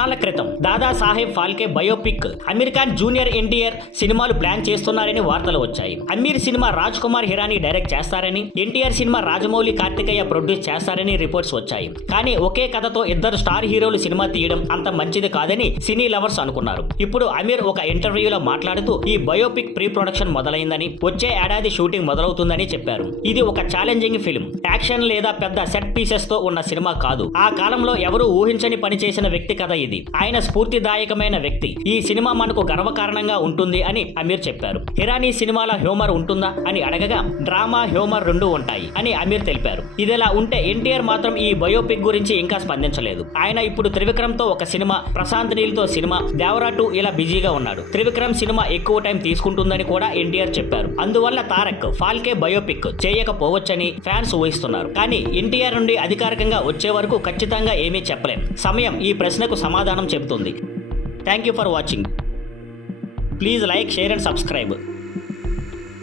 కొన్నాళ్ల క్రితం Dadasaheb Phalke biopic Aamir Khan junior NTR సినిమాలు ప్లాన్ చేస్తున్నారని వార్తలు వచ్చాయి. అమీర్ సినిమా రాజ్ కుమార్ హిరానీ డైరెక్ట్ చేస్తారని, ఎన్టీఆర్ సినిమా రాజమౌళి కార్తికేయ ప్రొడ్యూస్ చేస్తారని రిపోర్ట్స్ వచ్చాయి. కానీ ఒకే కథతో ఇద్దరు స్టార్ హీరోలు సినిమా తీయడం అంత మంచిది కాదని సినీ లవర్స్ అనుకున్నారు. ఇప్పుడు అమీర్ ఒక ఇంటర్వ్యూలో మాట్లాడుతూ ఈ బయోపిక్ ప్రీ ప్రొడక్షన్ మొదలైందని, వచ్చే ఏడాది షూటింగ్ మొదలవుతుందని చెప్పారు. ఇది ఒక ఛాలెంజింగ్ ఫిల్మ్, యాక్షన్ లేదా పెద్ద సెట్ పీసెస్ తో ఉన్న సినిమా కాదు. ఆ కాలంలో ఎవరు ఊహించని పని చేసిన వ్యక్తి కథ ఇది. ఆయన స్ఫూర్తిదాయకమైన వ్యక్తి. ఈ సినిమా మనకు గర్వకారణంగా ఉంటుంది అని అమీర్ చెప్పారు. హిరానీ సినిమాల హ్యూమర్ ఉంటుందా అని అడగగా డ్రామా హ్యూమర్ రెండూ ఉంటాయి అని అమీర్ తెలిపారు. ఇదిలా ఉంటే ఎన్టీఆర్ మాత్రం ఈ బయోపిక్ గురించి ఇంకా స్పందించలేదు. ఆయన ఇప్పుడు త్రివిక్రమ్ తో ఒక సినిమా, ప్రశాంత్ నీల్ తో సినిమా, దేవరా 2 ఇలా బిజీగా ఉన్నాడు. త్రివిక్రమ్ సినిమా ఎక్కువ టైం తీసుకుంటుందని కూడా ఎన్టీఆర్ చెప్పారు. అందువల్ల తారక్ ఫాల్కే బయోపిక్ చేయకపోవచ్చని ఫ్యాన్స్ ఊహిస్తున్నారు. కానీ ఎన్టీఆర్ నుండి అధికారికంగా వచ్చే వరకు ఖచ్చితంగా ఏమీ చెప్పలేం. సమయం ఈ ప్రశ్నకు సమాధానం చెబుతుంది. Thank you for watching. Please like, share and subscribe.